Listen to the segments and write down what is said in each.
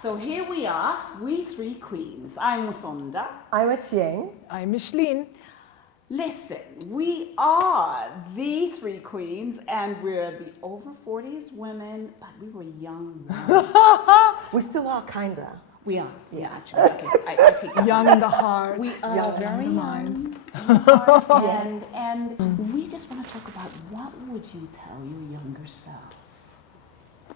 So here we are, we three queens. I'm Musonda. I'm Achieng. I'm Micheline. Listen, we are the three queens and we're the over 40s women, but we were young once. We still are, kinda. We are, yeah, actually. Okay, I take that. Young in the heart. We are Young very in the young. minds. And we just want to talk about what would you tell your younger self?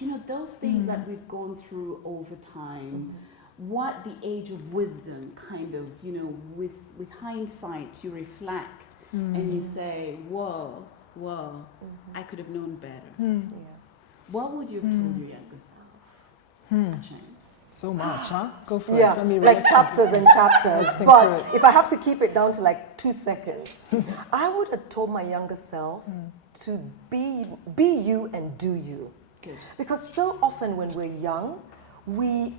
You know, those things that we've gone through over time, what the age of wisdom kind of, you know, with hindsight, you reflect and you say, whoa, I could have known better. Yeah. What would you have told your younger self? Achieng? So much, huh? Go for it. Yeah, Let me like react. chapters and chapters. Let's think But through it. if I have to keep it down to like 2 seconds, I would have told my younger self to be you and do you. Good. Because so often when we're young, we're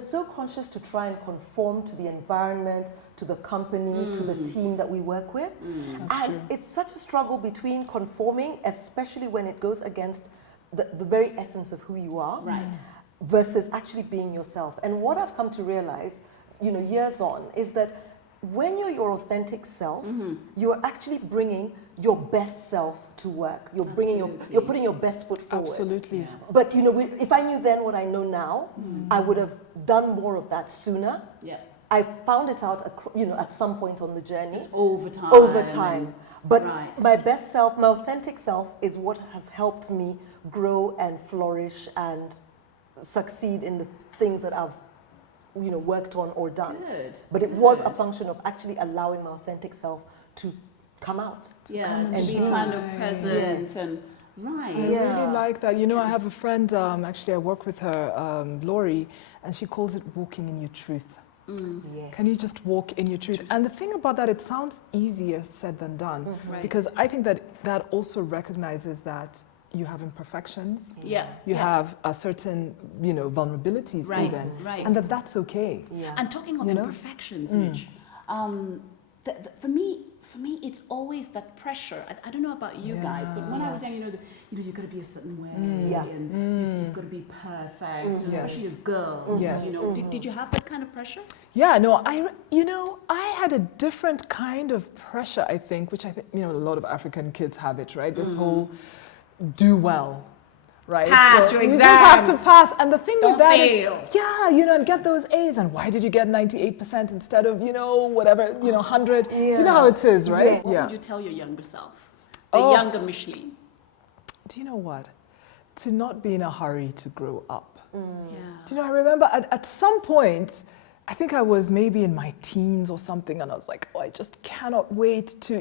so conscious to try and conform to the environment, to the company, to the team that we work with. That's And true. it's such a struggle between conforming, especially when it goes against the very essence of who you are, Right. versus actually being yourself. And what I've come to realize, you know, years on, is that when you're your authentic self, you're actually bringing your best self to work. You're Absolutely. you're putting your best foot forward. Absolutely. Yeah. But you know, if I knew then what I know now, I would have done more of that sooner. Yeah. I found it out, you know, at some point on the journey. Just over time. Over time. But Right. my best self, my authentic self, is what has helped me grow and flourish and succeed in the things that I've, you know, worked on or done. Good. But it was a function of actually allowing my authentic self to come out. Yeah, come to and be shine. kind of present Yes. and right. I Yeah. really like that. You know, I have a friend, actually I work with her, Lori, and she calls it walking in your truth. Yes. Can you just walk in your truth? And the thing about that, it sounds easier said than done. Right. Because I think that that also recognizes that you have imperfections. Yeah. You yeah. have a certain, you know, vulnerabilities Right, even. right. And that's okay. Yeah. And talking of You know? imperfections, Mitch, for me, it's always that pressure. I don't know about you guys, but when I was young, you've got to be a certain way, Yeah. and you've got to be perfect, especially as girls. Yes. You know, did you have that kind of pressure? Yeah, no, I had a different kind of pressure, I think, which I think, you know, a lot of African kids have it, right? This whole do well, right? Pass your You just have exams. to pass. And the thing Don't with that fail. is, yeah, you know, and get those A's. And why did you get 98% instead of, you know, whatever, you know, 100? Do you know how it is, right? What would you tell your younger self, the younger Micheline? Do you know what? To not be in a hurry to grow up. Yeah. Do you know, I remember at some point, I think I was maybe in my teens or something, and I was like, oh, I just cannot wait to,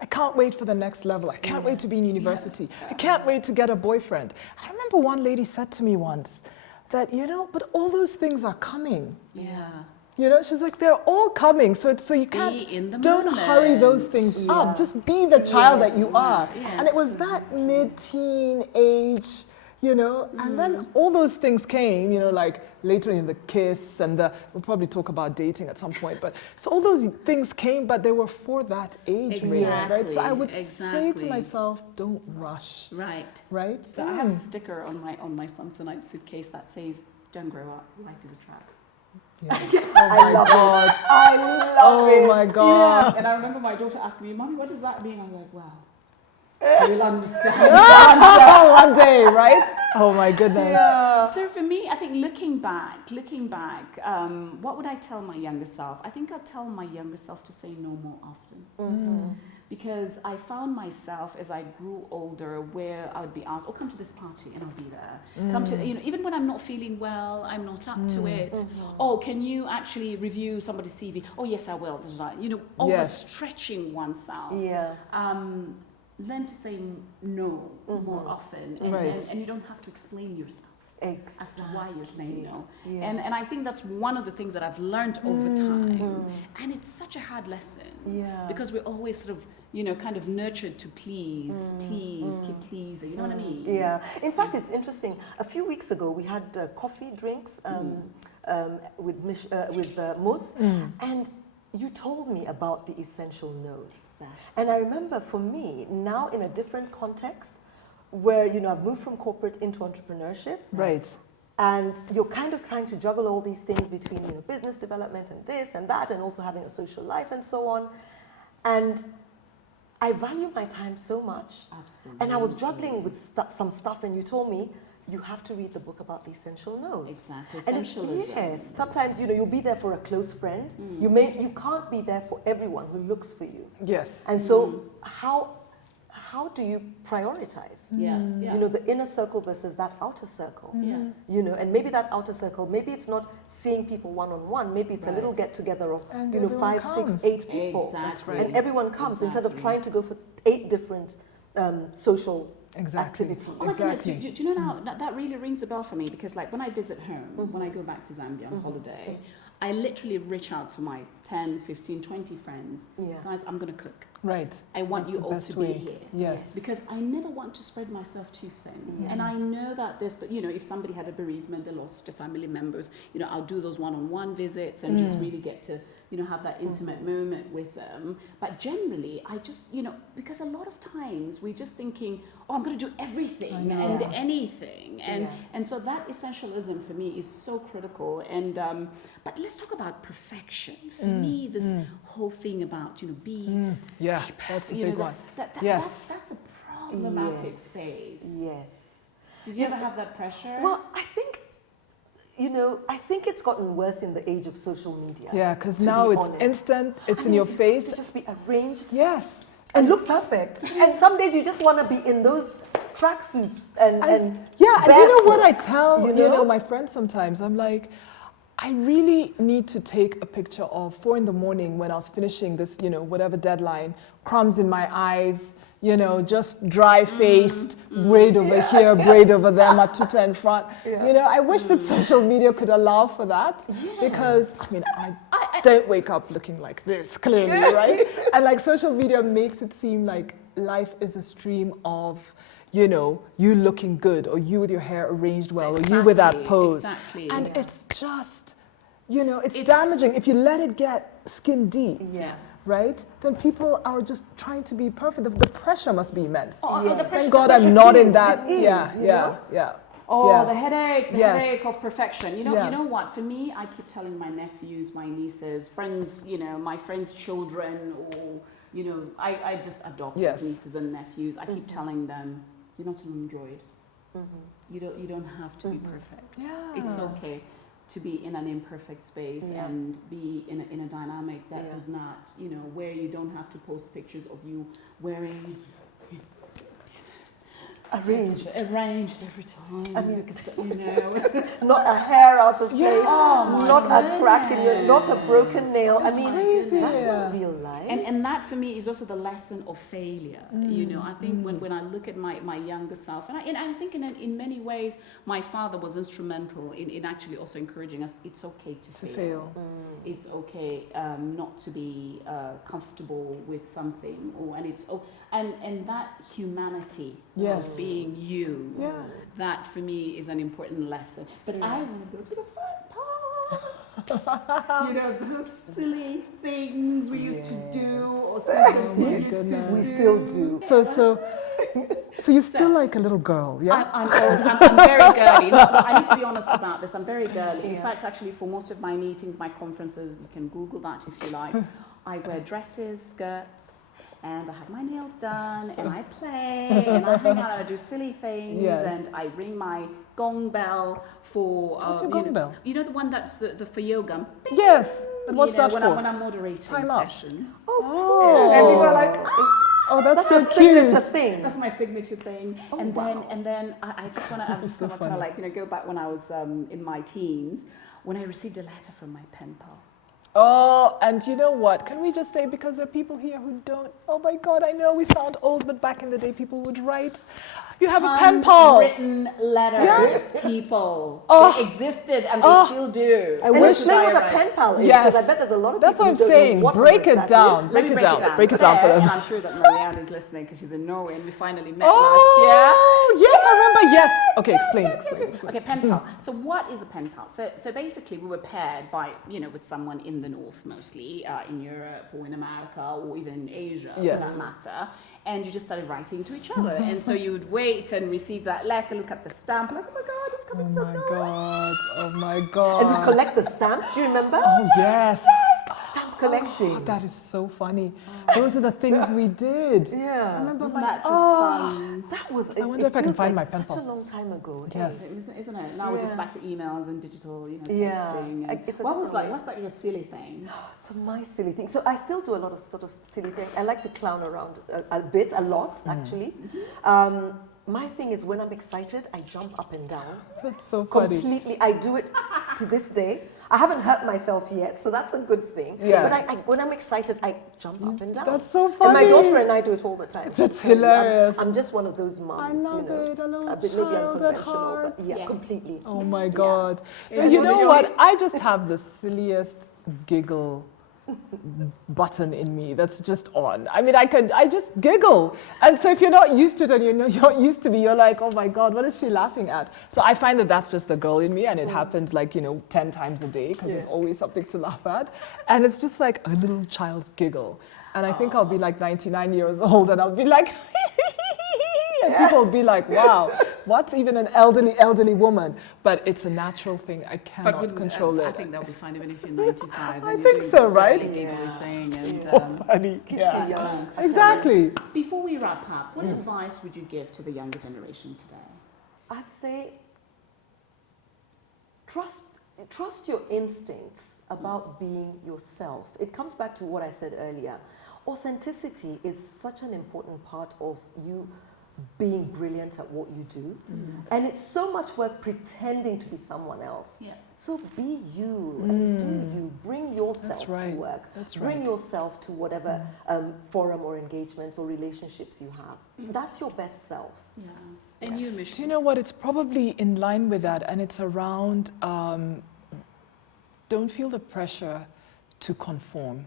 I can't wait for the next level. I can't wait to be in university. I can't wait to get a boyfriend. I remember one lady said to me once that, you know, but all those things are coming. Yeah. You know, she's like, they're all coming. So you can't, in the don't moment. hurry those things up. Just be the child that you are. Yes. And it was that mid-teen age, you know, and then all those things came, you know, like later in the kiss and we'll probably talk about dating at some point, but so all those things came, but they were for that age range, right? So I would say to myself, don't rush, Right. right? So I have a sticker on my Samsonite suitcase that says, "Don't grow up. Life is a trap." Yeah. Oh my love it. God. I love Oh it. my God. And I remember my daughter asking me, "Mommy, what does that mean?" I was like, "Wow, you'll understand." One day, right? Oh my goodness. Yeah. So for me, I think looking back, what would I tell my younger self? I think I'd tell my younger self to say no more often. Because I found myself as I grew older where I would be asked, "Oh, come to this party," and I'll be there. Come to, you know, even when I'm not feeling well, I'm not up to it. "Oh, can you actually review somebody's CV?" "Oh, yes, I will." You know, overstretching oneself. Yeah. Learn to say no more often, and you don't have to explain yourself as to why you're saying no. Yeah. And I think that's one of the things that I've learned over time, and it's such a hard lesson because we're always sort of, you know, kind of nurtured to please, keep pleasing. You know what I mean? Yeah. In fact, it's interesting. A few weeks ago, we had coffee drinks with Mus, and you told me about the essential no's. Exactly. And I remember for me, now in a different context, where, you know, I've moved from corporate into entrepreneurship. Right. and you're kind of trying to juggle all these things between, you know, business development and this and that, and also having a social life and so on. And I value my time so much. Absolutely. And I was juggling with some stuff, and you told me, you have to read the book about the essential no's. Exactly. And Essentialism. yes, sometimes, you know, you'll be there for a close friend. You can't be there for everyone who looks for you. Yes. And so how do you prioritize? Yeah. You know, the inner circle versus that outer circle. Yeah. You know, and maybe that outer circle, maybe it's not seeing people one-on-one, maybe it's a little get-together of, And you know, everyone 5, comes. 6, 8 people. Exactly. And everyone comes instead of Exactly. trying to go for 8 different social Exactly. activities. Oh my goodness, Exactly. do you know now, that really rings a bell for me, because like when I visit home, when I go back to Zambia on holiday, I literally reach out to my 10, 15, 20 friends. Yeah. Guys, I'm going to cook. Right. I want That's you the all best to way. be here. Yes. Because I never want to spread myself too thin. Yeah. And I know that there's, but you know, if somebody had a bereavement, they lost a family members, you know, I'll do those one-on-one visits and just really get to, you know, have that intimate moment with them. But generally, I just, you know, because a lot of times we're just thinking, oh, I'm going to do everything and anything. And so that essentialism for me is so critical. And, but let's talk about perfection. For me, this whole thing about, you know, being Yeah, that's a you big know, one. That's a problematic space. Yes. Did you ever have that pressure? Well, I think, you know, I think it's gotten worse in the age of social media. Yeah, because to now be it's honest. instant, it's I in mean, your you have face. to just be arranged Yes. and look perfect. And some days you just want to be in those tracksuits and yeah, and do you know what I barefoot, tell you know? my friends sometimes? I'm like, I really need to take a picture of 4 in the morning when I was finishing this, you know, whatever deadline, crumbs in my eyes, you know, just dry-faced, braid over here, braid over there, my tuta in front. You know, I wish that social media could allow for that, because, I mean, I don't wake up looking like this, clearly, right? And like social media makes it seem like life is a stream of, you know, you looking good, or you with your hair arranged well, or you with that pose. Exactly. And it's just, you know, it's damaging. If you let it get skin deep, right, then people are just trying to be perfect. The pressure must be immense. Thank God I'm not in that. Yeah. Oh, the headache, the Yes. headache of perfection. You know, Yeah. you know what? For me, I keep telling my nephews, my nieces, friends, you know, my friends' children, or, you know, I just adopt Yes. nieces and nephews. I keep telling them, you're not an android. You don't have to be perfect. Yeah. It's okay to be in an imperfect space and be in a dynamic that does not, you know, where you don't have to post pictures of you wearing arranged every time. I mean, because, you know, not a hair out of place, Oh my not a crack in your, not a goodness. broken nail. I mean, crazy. that's not real life. and that for me is also the lesson of failure. You know, I think when I look at my younger self, and I think in many ways my father was instrumental in actually also encouraging us. It's okay to fail. It's okay not to be comfortable with something, and that humanity of being you. Yeah. That for me is an important lesson. But I want to go to the fun part. You know, those silly things we used to do, or something We still do. So you're still like a little girl, yeah? I'm very girly. No, I need to be honest about this. I'm very girly. In fact, actually, for most of my meetings, my conferences, you can Google that if you like. I wear dresses, skirts, and I have my nails done, and I play, and I hang out, and I do silly things, and I ring my gong bell for... What's your gong bell? You know the one that's the for yoga? Yes. And what's that when for? when I'm moderating Time out. sessions. Oh. And people are like, Oh, that's so a cute. signature thing. That's my signature thing. And then I just want to, so kind of like, you know, go back when I was in my teens, when I received a letter from my pen pal. Oh, and you know what? Can we just say, because there are people here who don't, oh my God, I know we sound old, but back in the day people would write. You have a pen pal. Written letters, people. Oh. They existed and they still do. And explain what a pen pal is, because I bet there's a lot of That's people what who I'm don't saying. know what Break it that down. is. Break it down. Break it down for them. And I'm sure that Marianne is listening because she's in Norway and we finally met last Oh, yes, I remember. Yes. Okay, explain. Okay, pen pal. So what is a pen pal? So basically we were paired by, you know, with someone in the north mostly, in Europe or in America or even in Asia for that matter. And you just started writing to each other. And so you would wait and receive that letter, look at the stamp, like, oh my God, it's coming Oh from my nowhere. God. Oh my God. And we collect the stamps. Do you remember? Oh, yes. Stamp collecting. Oh, that is so funny. Those are the things we did. Yeah. I remember Wasn't my, that just fun? That was. I wonder if I can feels find like my pen such a pal. long time ago. Yes. Isn't it? Now we're just Yeah. back to emails and digital, Yeah. texting. And It's a what was different way. what's like your silly thing? So my silly thing. So I still do a lot of sort of silly things. I like to clown around a lot actually. My thing is when I'm excited, I jump up and down. That's so funny. Completely. I do it to this day. I haven't hurt myself yet, so that's a good thing. Yes. But when I'm excited, I jump up and down. That's so And funny. my daughter and I do it all the time. That's So hilarious. I'm just one of those moms. I love it. A little bit maybe child at unconventional, but heart. yeah, Yeah. completely. Oh my God. Yeah. But you know Literally. what? I just have the silliest giggle button in me that's just on. I mean, I just giggle. And so if you're not used to it and you're not used to me, you're like, oh my God, what is she laughing at? So I find that that's just the girl in me and it happens like, 10 times a day because there's always something to laugh at. And it's just like a little child's giggle. And I think I'll be like 99 years old and I'll be like, and people will be like, wow, what's even an elderly woman? But it's a natural thing. I cannot control it. I think that'll be fine even if you're 95. I and think you're so, doing right? the giggly thing. And, So funny. Keeps Yeah. you young. Exactly. Before we wrap up, what advice would you give to the younger generation today? I'd say trust your instincts about being yourself. It comes back to what I said earlier. Authenticity is such an important part of you being brilliant at what you do. And it's so much work pretending to be someone else. Yeah. So be you and do you. Bring yourself That's right. to work. That's Bring right. yourself to whatever forum or engagements or relationships you have. That's your best self. Yeah. And you, Micheline? Do you know what? It's probably in line with that, and it's around don't feel the pressure to conform.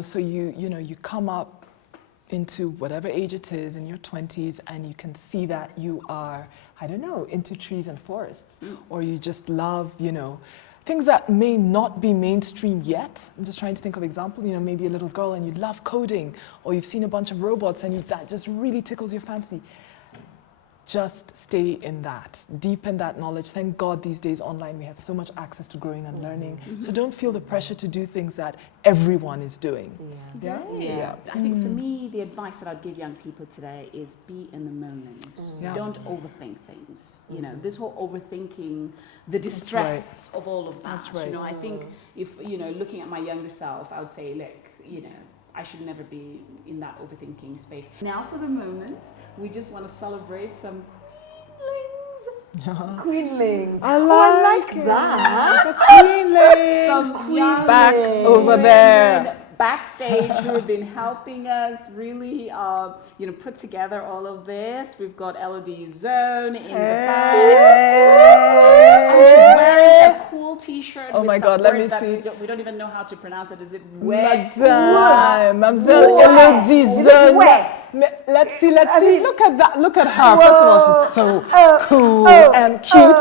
So you come up into whatever age it is in your 20s and you can see that you are, I don't know, into trees and forests, or you just love, things that may not be mainstream yet. I'm just trying to think of example, maybe a little girl and you love coding, or you've seen a bunch of robots and that just really tickles your fancy. Just stay in that, deepen that knowledge. Thank God these days online we have so much access to growing and learning. So don't feel the pressure to do things that everyone is doing. Yeah. Yeah. I think for me, the advice that I'd give young people today is be in the moment. Yeah. Don't overthink things. This whole overthinking, the distress of all of that. That's right. I think if, looking at my younger self, I would say, look, I should never be in that overthinking space. Now for the moment, we just want to celebrate some Queenlings. I like it. that. The queenlings. some young Back over there. women backstage who have been helping us really, put together all of this. We've got Elodie Zone in the back. And she's wearing a cool T-shirt. Oh with my some God, let word me that see. We don't even know how to pronounce it. Is it Mademoiselle Elodie Zone. Let's see. Look at that. Look at her. First of all, she's so cool and cute.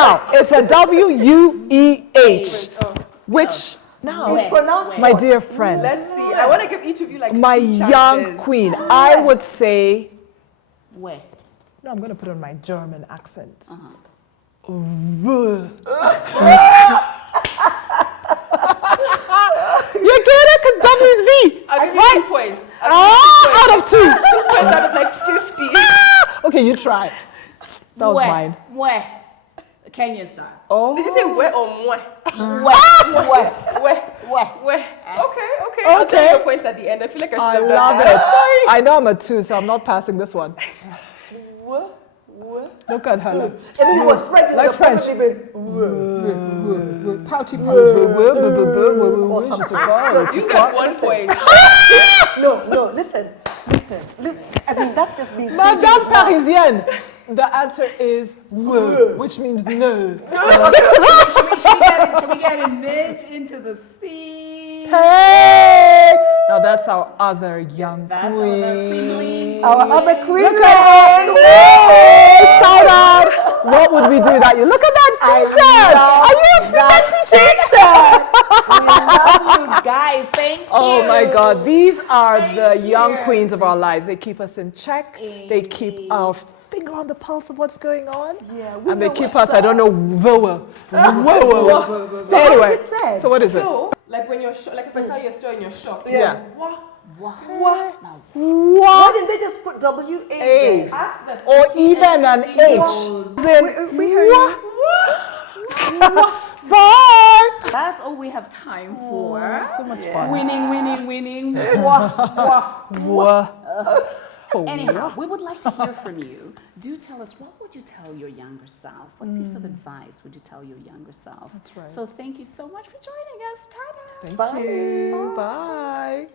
Now, it's a W-U-E-H, which now, It's pronounced my what? dear friend, Let's see. I want to give each of you like my two chances. young queen, I would say, Where? no, I'm going to put on my German accent. You get it? Because W is V. I'll give you 2 points. Out of 2. 2 points out of like 50. Okay, you try. That was Where? mine. Where? Kenyan style. Oh. Did you say where or moi? Where? Where? Okay. I'll tell you your points at the end. I feel like I should I have done love that. it. Sorry. I know I'm a 2, so I'm not passing this one. Look at her. And then it was French. Like French. Pouty So you get 1 point. No, listen. I mean, that's just being Madame Parisienne. The answer is which means no. Should we get a midge into the sea? Hey! Now that's our other young That's queen. our other queen. Look at her! Hey, shout out! What would we do without you? Look at that T-shirt! Are you a We love you guys. Thank you. Oh my God, these are the young queens of our lives. They keep us in check. They keep our finger on the pulse of what's going on. Yeah, we And they know keep what's us, I up. don't know, voa. So So anyway, what is it said? so what is it? So, like when you're like if I tell you a story and you're shocked. Yeah. Wah. What? Now, Why What? didn't they just put W-A A. there? Ask the Or 14 even and an 15 H. -year-olds. Then, We heard you. bye. that's all we have time for. So much fun. Winning. Wah. Wha- Anyhow, we would like to hear from you. Do tell us, what would you tell your younger self? What piece of advice would you tell your younger self? That's right. So thank you so much for joining us. Ta-da! Thank you. Bye.